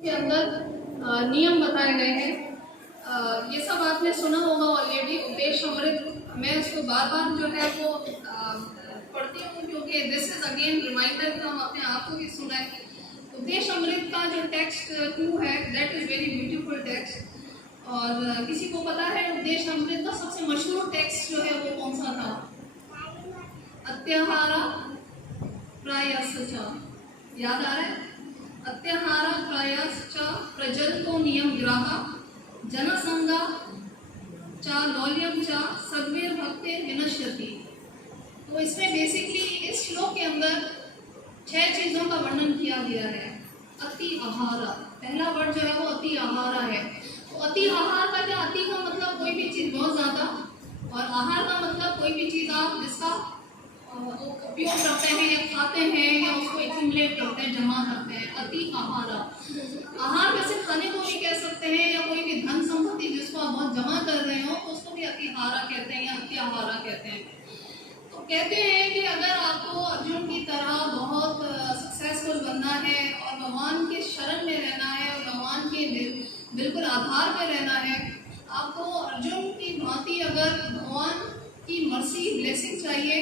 के अंदर नियम बताए गए हैं। ये सब आपने सुना होगा ऑलरेडी। उपदेश अमृत मैं इसको बार बार जो है वो पढ़ती हूँ क्योंकि दिस इज अगेन रिमाइंडर कि हम अपने आप को भी सुनाएं। उपदेश अमृत का जो टेक्स्ट 2 है that is very beautiful text. और किसी को पता है उपदेश अमृत का सबसे मशहूर टेक्स्ट जो है वो कौन सा था? अत्याहारा प्रायश्च। याद आ रहा है? अत्याहारा प्रायश्च प्रजल्पो नियम ग्राहा जनसंगा चा लौल्यम चा सद्भिर्भक्ते विनश्यति। तो इसमें बेसिकली इस श्लोक के अंदर 6 चीजों का वर्णन किया गया है। अति आहारा, पहला वर्ड जो है वो अति आहारा है। तो अति आहार का क्या? अति का मतलब कोई भी चीज बहुत ज्यादा, और आहार का मतलब कोई भी चीज आप जिसका उपयोग करते हैं या खाते हैं या उसको एक्यूमुलेट करते हैं, जमा करते हैं। अति आहारा। आहार वैसे खाने को भी कह सकते हैं, या कोई भी धन संपत्ति जिसको आप बहुत जमा कर रहे हो तो उसको भी अतिहारा कहते हैं या अति आहारा कहते हैं। तो कहते हैं कि अगर आपको अर्जुन की तरह बहुत सक्सेसफुल बनना है और भगवान के शरण में रहना है और भगवान के बिल्कुल आधार पर रहना है, आपको अर्जुन की भांति अगर भगवान की मर्सी ब्लेसिंग चाहिए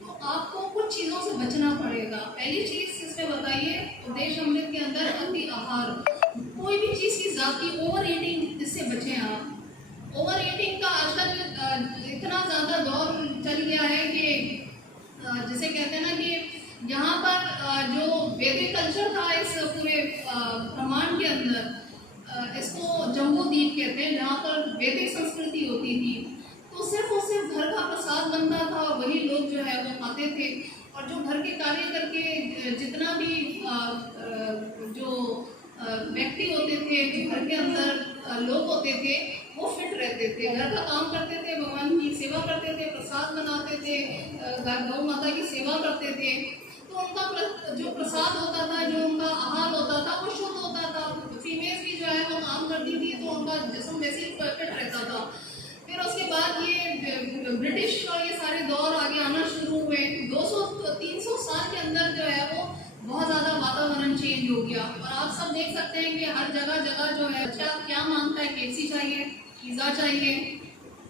तो आपको कुछ चीज़ों से बचना पड़ेगा। पहली चीज़ इसमें बताइए उपदेश अमृत के अंदर अति आहार। कोई भी चीज़ की जाती ओवर ईटिंग, इससे बचें आप। ओवर ईटिंग का आजकल इतना ज़्यादा दौर चल गया है कि जैसे कहते हैं ना कि यहाँ पर जो वैदिक कल्चर था इस पूरे ब्रह्मांड के अंदर, इसको जम्बूद्वीप कहते हैं, जहाँ पर वैदिक संस्कृति होती थी, तो सिर्फ और सिर्फ घर का प्रसाद बनता था और वही लोग जो है वो खाते थे। और जो घर के कार्य करके जितना भी जो व्यक्ति होते थे, घर के अंदर लोग होते थे, वो फिट रहते थे, घर का काम करते थे, भगवान की सेवा करते थे, प्रसाद बनाते थे, गौ माता की सेवा करते थे। तो उनका जो प्रसाद होता था, जो उनका आहार होता था, वो शुद्ध होता था। फीमेल्स भी जो है वो काम करती थी तो उनका जिस्म वैसे ही फिट रहता था। फिर उसके बाद ये ब्रिटिश और ये सारे दौर आगे आना शुरू हुए। 200-300 साल के अंदर जो है वो बहुत ज़्यादा वातावरण चेंज हो गया। और आप सब देख सकते हैं कि हर जगह जगह जो है बच्चा क्या मांगता है? केएफसी चाहिए, पिज़्ज़ा चाहिए,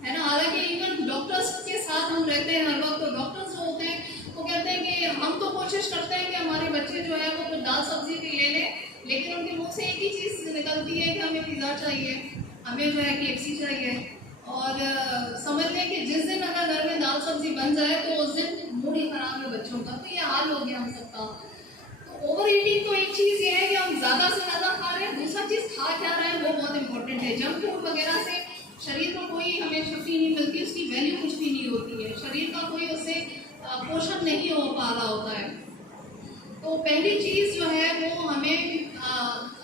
है ना। हालांकि इवन डॉक्टर्स के साथ हम रहते हैं हर वक्त, तो डॉक्टर्स जो होते हैं वो कहते हैं कि हम तो कोशिश करते हैं कि हमारे बच्चे जो है वो कुछ दाल सब्जी भी ले लें, लेकिन उनके मुँह से एक ही चीज़ निकलती है कि हमें पिज़्ज़ा चाहिए, हमें जो है केएफसी चाहिए। और समझ लें कि जिस दिन अगर घर में दाल सब्जी बन जाए तो उस दिन मूड ही खराब है बच्चों का। तो ये हाल हो गया हम सबका। तो ओवर ईटिंग तो एक चीज़ ये है कि हम ज़्यादा से ज़्यादा खा रहे हैं। दूसरा चीज़ खा क्या रहे हैं वो बहुत इंपॉर्टेंट है। जंक फूड वगैरह से शरीर को कोई हमें शक्ति नहीं मिलती, उसकी वैल्यू कुछ भी नहीं होती है, शरीर का कोई उससे पोषण नहीं हो पा रहा होता है। तो पहली चीज़ जो है वो हमें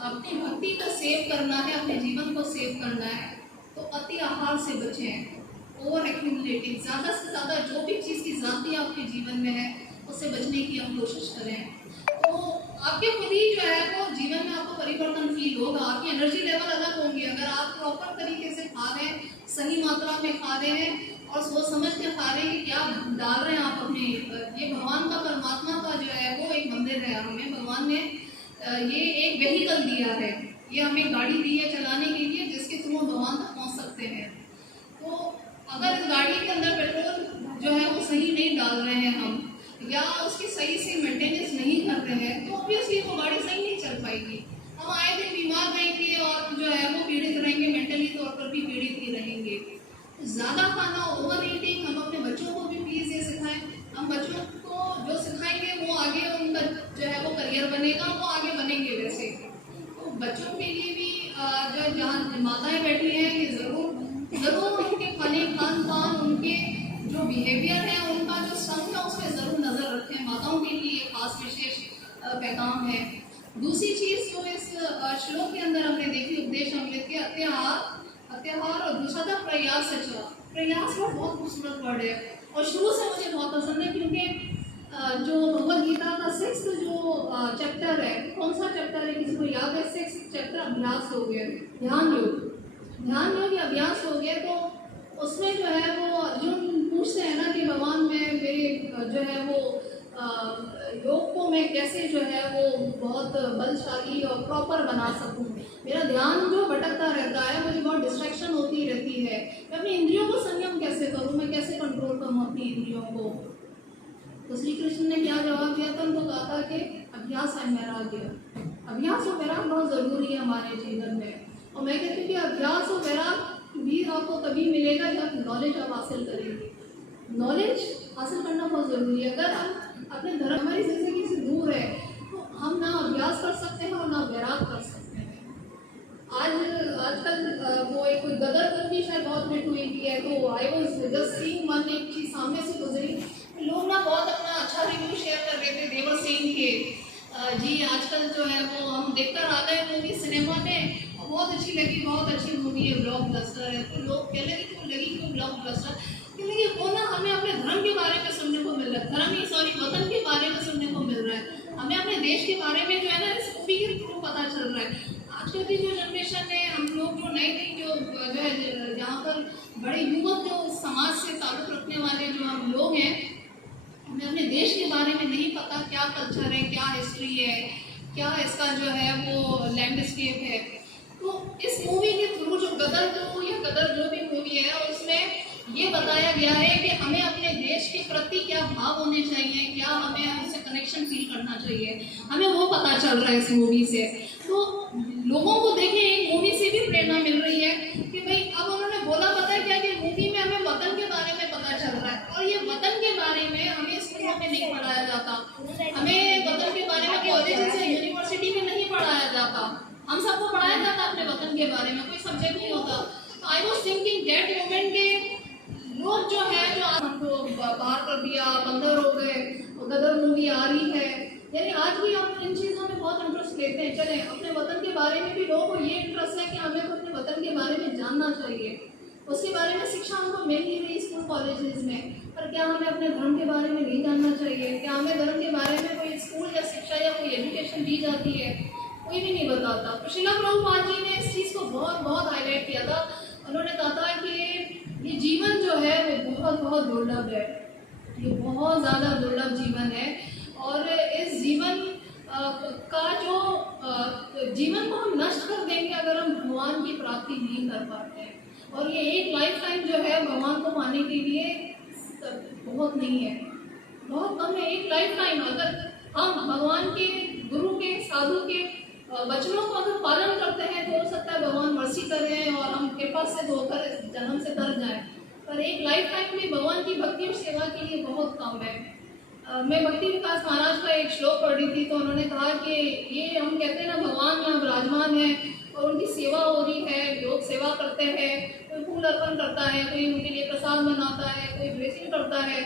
अपनी भक्ति को सेव करना है, अपने जीवन को सेव करना है। तो अति आहार से बचें। ओवर एक्यूमुलेटिंग, ज़्यादा से ज़्यादा जो भी चीज़ की जाति आपके जीवन में है उससे बचने की हम कोशिश करें। तो आपके खुद ही जो है वो जीवन में आपको परिवर्तन फील होगा, आपकी एनर्जी लेवल अलग होंगी अगर आप प्रॉपर तरीके से खा रहे हैं, सही मात्रा में खा रहे हैं और सोच समझ के खा रहे हैं कि क्या डाल रहे हैं आप अपने। ये भगवान का, परमात्मा का जो है वो एक मंदिर है। हमें भगवान ने ये एक व्हीकल दिया है, ये हमें गाड़ी दी है चलाने के लिए जिसके थ्रू हम भगवान तक पहुंच सकते हैं। तो अगर इस गाड़ी के अंदर पेट्रोल जो है वो सही नहीं डाल रहे हैं हम, या उसकी सही से मेंटेनेंस नहीं कर रहे हैं, तो ऑब्वियसली वो गाड़ी सही नहीं चल पाएगी। हम आए दिन बीमार रहेंगे और जो है वो पीड़ित रहेंगे, मेंटली तौर पर भी पीड़ित ही रहेंगे। तो ज़्यादा खाना, ओवर ईटिंग, हम अपने बच्चों को भी प्लीज़ ये सिखाएं। हम बच्चों को जो सिखाएंगे वो आगे उनका जो है वो करियर बनेगा, वो आगे बनेंगे वैसे। तो बच्चों के लिए भी जो जहाँ माताएं बैठी हैं ये ज़रूर उनके खान पान, उनके जो बिहेवियर है, उनका जो संग है उस पर ज़रूर नज़र रखें। माताओं के लिए खास विशेष पैगाम है। दूसरी चीज़ जो इस श्लोक के अंदर हमने देखी उपदेश अमृत के, अत्याहार और दूसरा था प्रयास। प्रयास वर्ड बहुत खूबसूरत वर्ड है और शुरू से मुझे बहुत पसंद है, क्योंकि जो भगवद गीता का 6th जो चैप्टर है, कौन सा चैप्टर है किसी को याद है? 6th चैप्टर अभ्यास हो गया, ध्यान योग या अभ्यास हो गया। तो उसमें जो है वो अर्जुन पूछते हैं ना कि भगवान में मेरे जो है वो योग को मैं कैसे जो है वो बहुत बलशाली और प्रॉपर बना सकूं। मेरा ध्यान जो भटकता रहता है, मुझे बहुत डिस्ट्रैक्शन होती रहती है। मैं अपनी इंद्रियों को संयम कैसे करूं, मैं कैसे कंट्रोल करूं अपनी इंद्रियों को। तो श्री कृष्ण ने क्या जवाब दिया था? उनको कहा था कि अभ्यास है वैराग्य। अभ्यास और वैराग बहुत ज़रूरी है हमारे जीवन में। और मैं कहती हूँ कि अभ्यास और वैराग भी आपको तभी मिलेगा जब नॉलेज आप हासिल करेंगे। नॉलेज हासिल करना बहुत ज़रूरी है। अगर हम अपने धर्म हमारी ज़िंदगी से दूर है तो हम ना अभ्यास कर सकते हैं और ना वैराग कर सकते हैं। आजकल वो एक कोई गदर मूवी शायद बहुत हिट हुई थी है, तो I was just seeing one, एक चीज़ सामने से गुजरी, लोग ना बहुत अपना अच्छा रिव्यू शेयर कर रहे थे। देवर सिंह के जी आजकल जो है वो हम देखकर आ गए मूवी सिनेमा में, बहुत अच्छी लगी, बहुत अच्छी मूवी है, ब्लॉकबस्टर है। तो लोग कह लगे क्यों लगी, क्यों ब्लॉकबस्टर, क्योंकि वो ना हमें अपने धर्म के बारे में सुनने को मिल रहा है, धर्म ही सॉरी वतन के बारे में सुनने को मिल रहा है। हमें अपने देश के बारे में जो है ना इस मूवी के थ्रू पता चल रहा है। आजकल की जो जनरेशन है, हम लोग जो नई नई जो है जहाँ पर बड़े युवक जो समाज से ताल्लुक़ रखने वाले जो हम लोग हैं, हमें अपने देश के बारे में नहीं पता क्या कल्चर है, क्या हिस्ट्री है, क्या इसका जो है वो लैंडस्केप है। तो इस मूवी के थ्रू जो गदर टू या गदर जो भी मूवी है उसमें ये बताया गया है कि हमें अपने देश के प्रति क्या भाव होने चाहिए, क्या हमें उससे कनेक्शन फील करना चाहिए, हमें वो पता चल रहा है इस मूवी से। तो लोगों को देखिए एक मूवी से भी प्रेरणा मिल रही है कि भाई अब उन्होंने बोला पता है क्या कि मूवी में हमें वतन के बारे में पता चल रहा है। और ये वतन के बारे में हमें स्कूलों में नहीं पढ़ाया जाता, हमें वतन के बारे में कॉलेज से यूनिवर्सिटी में नहीं पढ़ाया जाता। हम सबको पढ़ाया जाता अपने वतन के बारे में, कोई सब्जेक्ट नहीं होता। I was thinking that moment के लोग जो है जो हमको बाहर कर दिया, बंदर हो गए, गदर मूवी आ रही है, यानी आज भी हम इन चीज़ों में बहुत इंटरेस्ट लेते हैं। चले अपने वतन के बारे में भी लोगों को ये इंटरेस्ट है कि हमें तो अपने वतन के बारे में जानना चाहिए। उसके बारे में शिक्षा हमको मिल ही रही स्कूल कॉलेजेस में, पर क्या हमें अपने धर्म के बारे में नहीं जानना चाहिए? क्या हमें धर्म के बारे में कोई स्कूल या शिक्षा या कोई एजुकेशन दी जाती है? कोई भी नहीं बताता। तो श्रीला प्रभुपाद जी ने इस चीज़ को बहुत बहुत हाईलाइट किया था। उन्होंने कहा था कि ये जीवन जो है वो बहुत बहुत दुर्लभ है, ये बहुत ज़्यादा दुर्लभ जीवन है। और इस जीवन का जो जीवन को हम नष्ट कर देंगे अगर हम भगवान की प्राप्ति नहीं कर पाते हैं। और ये एक लाइफ टाइम जो है भगवान को पाने के लिए बहुत नहीं है, बहुत कम है। एक लाइफ टाइम अगर हम भगवान के, गुरु के, साधु के वचनों को अगर पालन करते हैं तो हो सकता है भगवान मर्सी करें और हम कृपा से धोकर जन्म से तर जाएं। पर एक लाइफ टाइम में भगवान की भक्ति और सेवा के लिए बहुत कम है। मैं भक्ति विकास महाराज का एक श्लोक पढ़ रही थी, तो उन्होंने कहा कि ये हम कहते हैं ना भगवान यहाँ विराजमान है और उनकी सेवा हो रही है, लोग सेवा करते हैं, कोई फूल अर्पण करता है, कोई उनके लिए प्रसाद बनाता है, कोई ब्लेसिंग करता है।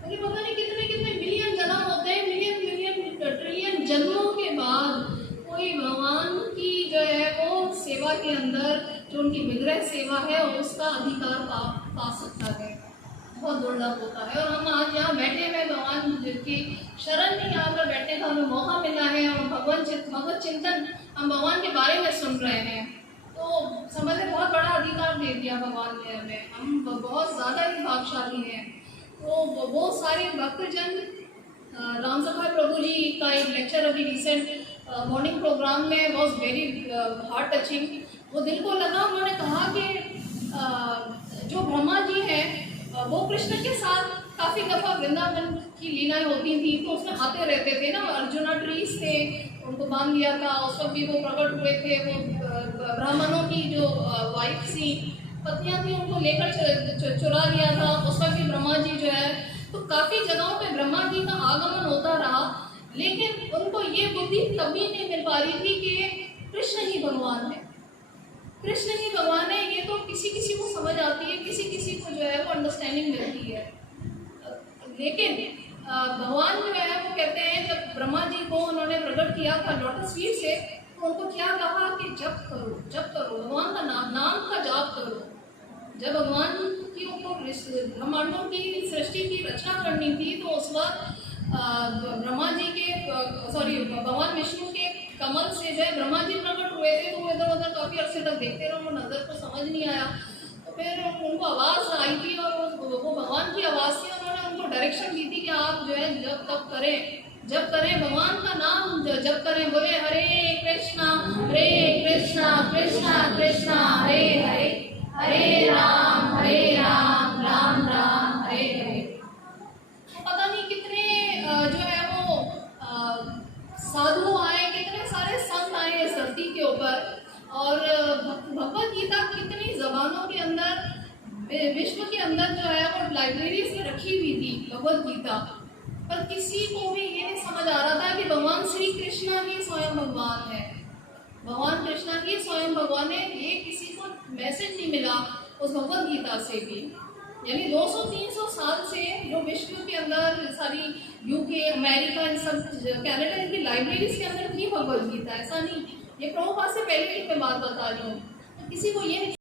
मुझे पता नहीं कितने कितने मिलियन जन्म होते हैं, मिलियन मिलियन ट्रिलियन जन्मों के बाद कोई भगवान की जो है वो सेवा के अंदर जो उनकी विग्रह सेवा है उसका अधिकार पा सकता है। बहुत दुर्लभ होता है। और हम आज यहाँ बैठे हुए भगवान की शरण में यहाँ पर बैठने का हमें मौका मिला है और भगवत चिंतन हम भगवान के बारे में सुन रहे हैं, तो समझ में बहुत बड़ा अधिकार दे दिया भगवान ने हमें। हम बहुत ज़्यादा ही भाग्यशाली हैं। तो वो सारे भक्तजन, राम सखा प्रभु जी का एक लेक्चर अभी रिसेंट मॉर्निंग प्रोग्राम में वॉज वेरी हार्ट टचिंग, वो दिल को लगा। उन्होंने कहा कि जो ब्रह्मा जी हैं वो कृष्ण के साथ काफ़ी दफ़ा वृंदावन की लीलाएं होती थी, तो उसमें आते रहते थे ना। अर्जुना ट्रीज थे, उनको बांध दिया था, उस वक्त भी वो प्रकट हुए थे। वो ब्राह्मणों की जो वाइफ थी, पत्नियां थी, उनको लेकर चुरा लिया था, उस वक्त भी ब्रह्मा जी जो है। तो काफ़ी जगहों पे ब्रह्मा जी का आगमन होता रहा, लेकिन उनको ये बुद्धि कभी नहीं मिल पा रही थी कि कृष्ण ही भगवान है, कृष्ण ही भगवान है। ये तो किसी किसी को समझ आती है, किसी किसी को जो है वो अंडरस्टैंडिंग मिलती है। लेकिन भगवान जो है वो कहते हैं जब ब्रह्मा जी को उन्होंने प्रकट किया था लोटस फीट से, तो उनको क्या कहा कि जप करो, भगवान का नाम का जाप करो। जब भगवान की उनको ब्रह्मांडों की सृष्टि की रचना करनी थी, तो उस वक्त ब्रह्मा जी के भगवान विष्णु के कमल से जो है ब्रह्मा जी प्रकट हुए थे। तो वो इधर उधर काफ़ी अरसे तक देखते रहे, उनको नज़र को समझ नहीं आया। तो फिर उनको आवाज़ आई थी और वो भगवान की आवाज़ थी, उन्होंने उनको डायरेक्शन दी थी कि आप जो है जब तब करें, जब करें भगवान का नाम जब करें, बोले हरे कृष्णा कृष्णा कृष्णा हरे हरे, हरे राम राम राम हरे हरे। तो पता नहीं कितने जो है वो साधु आए, कितने सारे संत आए इस धरती के ऊपर, और भगवत गीता कितनी जबानों के अंदर विश्व के अंदर जो है वो लाइब्रेरी से रखी हुई थी भगवत गीता, पर किसी को भी ये नहीं समझ आ रहा था कि भगवान श्री कृष्ण ही स्वयं भगवान है, भगवान कृष्ण ही स्वयं भगवान है। ये किसी को मैसेज नहीं मिला उस भगवत गीता से भी। यानी 200-300 साल से जो विश्व के अंदर सारी यूके, अमेरिका, इन सब कनाडा, इनकी लाइब्रेरीज के अंदर थी भगवत गीता, ऐसा नहीं, ये प्रभुपाद से पहले की मैं बात बता रही हूँ। तो किसी को ये